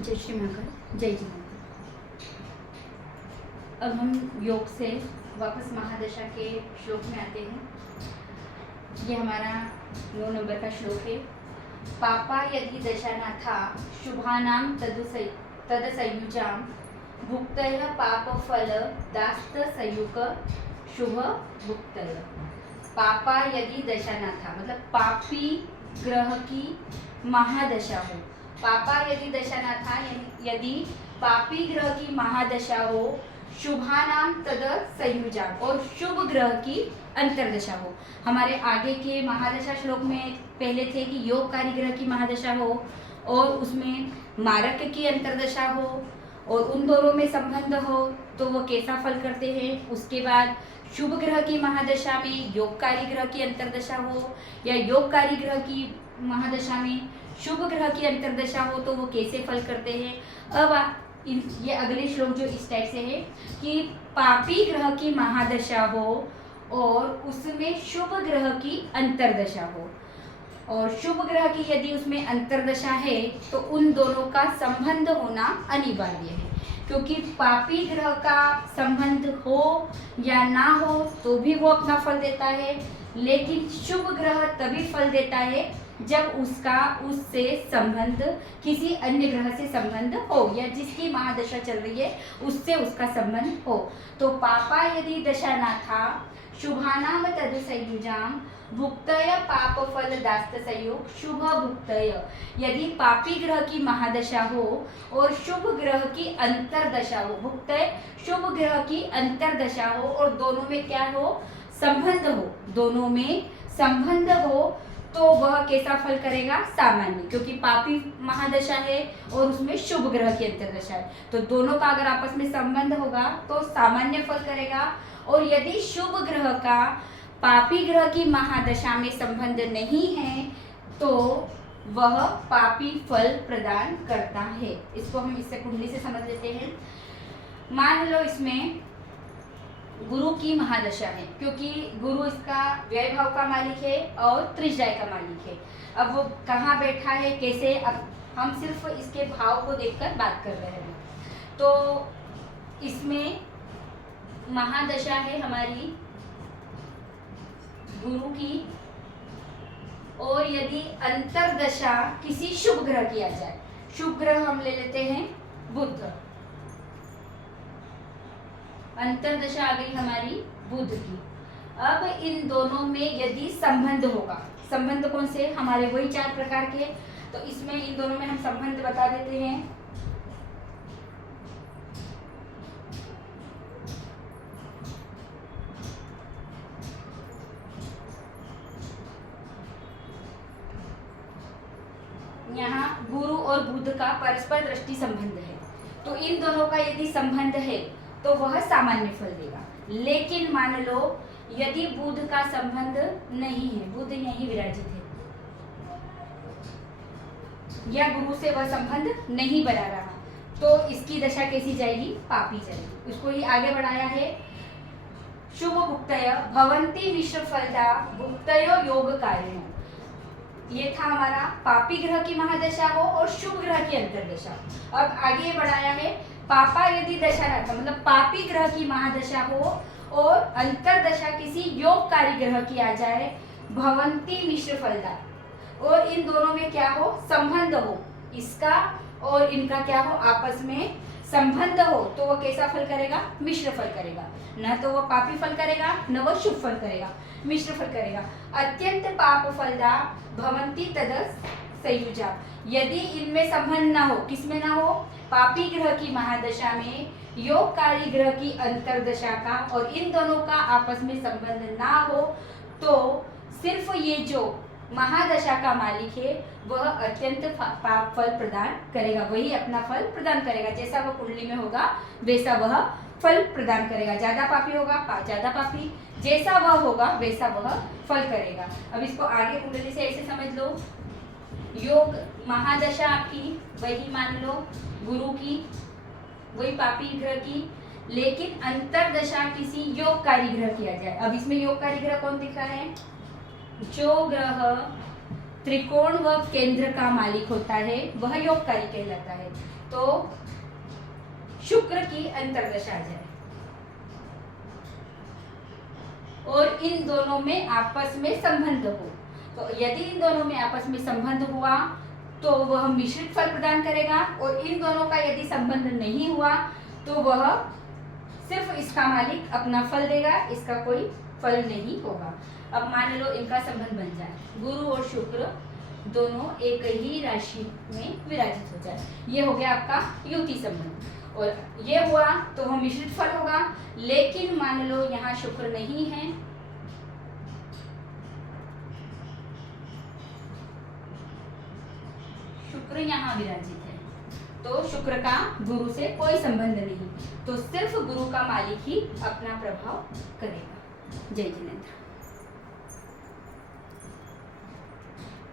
जय श्री महाकाल, जय जी महाकाल। अब हम योग से वापस महादशा के श्लोक में आते हैं। ये हमारा 9 नंबर का श्लोक है। पापा यदि दशानाथा शुभानाम तदसयुजाम भुक्तयः पाप फल दास्त सयुक शुभ भुक्तय। पापा यदि दशानाथा मतलब पापी ग्रह की महादशा हो। पापा यदि दशानाथा यदि पापी ग्रह की महादशा हो, शुभानाम तद संयुजाम और शुभ ग्रह की अंतर्दशा हो। हमारे आगे के महादशा श्लोक में पहले थे कि योगकारी ग्रह की महादशा हो और उसमें मारक की अंतर्दशा हो और उन दोनों में संबंध हो तो वो कैसा फल करते हैं। उसके बाद शुभ ग्रह की महादशा में योगकारी ग्रह की अंतर्दशा हो या योगकारी ग्रह की महादशा में शुभ ग्रह की अंतर्दशा हो तो वो कैसे फल करते हैं। अब ये अगले श्लोक जो इस टाइप से है कि पापी ग्रह की महादशा हो और उसमें शुभ ग्रह की अंतर्दशा हो और शुभ ग्रह की यदि उसमें अंतर्दशा है तो उन दोनों का संबंध होना अनिवार्य है, क्योंकि पापी ग्रह का संबंध हो या ना हो तो भी वो अपना फल देता है, लेकिन शुभ ग्रह तभी फल देता है जब उसका उससे संबंध किसी अन्य ग्रह से संबंध हो या जिसकी महादशा चल रही है उससे उसका संबंध हो। तो पापा यदि दशा ना था शुभानाम तद संयुजाम भुक्तय पाप फल दास्त संयोग शुभ भुक्तय। यदि पापी ग्रह की महादशा हो और शुभ ग्रह की अंतर्दशा हो, भुक्तय शुभ ग्रह की अंतर्दशा हो और दोनों में क्या हो, संबंध हो, दोनों में संबंध हो तो वह कैसा फल करेगा, सामान्य, क्योंकि पापी महादशा है और उसमें शुभ ग्रह की अंतर्दशा है तो दोनों का अगर आपस में संबंध होगा तो सामान्य फल करेगा। और यदि शुभ ग्रह का पापी ग्रह की महादशा में संबंध नहीं है तो वह पापी फल प्रदान करता है। इसको हम इससे कुंडली से समझ लेते हैं। मान लो इसमें गुरु की महादशा है, क्योंकि गुरु इसका व्यय भाव का मालिक है और त्रिज्याय का मालिक है। अब वो कहाँ बैठा है कैसे, अब हम सिर्फ इसके भाव को देखकर बात कर रहे हैं। तो इसमें महादशा है हमारी गुरु की और यदि अंतर्दशा किसी शुभ ग्रह की आ जाए, शुभ ग्रह हम ले लेते हैं बुध, अंतर्दशा आ गई हमारी बुध की। अब इन दोनों में यदि संबंध होगा, संबंध कौन से, हमारे वही 4 प्रकार के, तो इसमें इन दोनों में हम संबंध बता देते हैं। यहाँ गुरु और बुध का परस्पर दृष्टि संबंध है, तो इन दोनों का यदि संबंध है तो वह सामान्य फल देगा। लेकिन मान लो यदि बुध का संबंध नहीं है, बुध यहीं विराजित है या गुरु से वह संबंध नहीं बना रहा, तो इसकी दशा कैसी जाएगी, पापी जाएगी। उसको ही आगे बढ़ाया है, शुभ भुक्तय भवंती विश्व फलदा भुक्तयो योग कारिणो। ये था हमारा पापी ग्रह की महादशा हो और शुभ ग्रह की अंतर्दशा। अब आगे बढ़ाया है पापा यदि दशा ना था मतलब पापी ग्रह की महादशा हो और अंतर्दशा किसी योगकारी ग्रह की आ जाए, भवंती मिश्र फलदा, और इन दोनों में क्या हो, संबंध हो, इसका और इनका क्या हो, आपस में संबंध हो, तो वो कैसा फल करेगा, मिश्र फल करेगा। न तो वो पापी फल करेगा न वो शुभ फल करेगा, मिश्र फल करेगा। अत्यंत पाप फलदा भवंती तदस संयुजा। यदि इनमें संबंध ना हो, किसमें ना हो, पापी ग्रह की महादशा में योगकारी ग्रह की अंतर्दशा का, और इन दोनों का आपस में संबंध ना हो तो सिर्फ ये जो महादशा का मालिक है वह अत्यंत पाप फल प्रदान करेगा, वही अपना फल प्रदान करेगा। जैसा वह कुंडली में होगा वैसा वह फल प्रदान करेगा। ज्यादा पापी होगा ज्यादा पापी, जैसा वह होगा वैसा वह फल करेगा। अब इसको आगे कुंडली से ऐसे समझ लो, योग महादशा आपकी वही मान लो गुरु की, वही पापी ग्रह की, लेकिन अंतर्दशा किसी योगकारी ग्रह की आ जाए। अब इसमें योगकारी ग्रह कौन दिख रहा है, जो ग्रह त्रिकोण व केंद्र का मालिक होता है वह योगकारी कहलाता है। तो शुक्र की अंतर्दशा जाए और इन दोनों में आपस में संबंध हो, तो यदि इन दोनों में आपस में संबंध हुआ तो वह मिश्रित फल प्रदान करेगा, और इन दोनों का यदि संबंध नहीं हुआ तो वह सिर्फ इसका मालिक अपना फल देगा, इसका कोई फल नहीं होगा। अब मान लो इनका संबंध बन जाए, गुरु और शुक्र दोनों एक ही राशि में विराजित हो जाए, ये हो गया आपका युति संबंध। और ये हुआ तो वह मिश्रित फल होगा। लेकिन मान लो यहाँ शुक्र नहीं है, शुक्र यहाँ विराजित है, तो शुक्र का गुरु से कोई संबंध नहीं, तो सिर्फ गुरु का मालिक ही अपना प्रभाव करेगा। जय जिनेंद्र।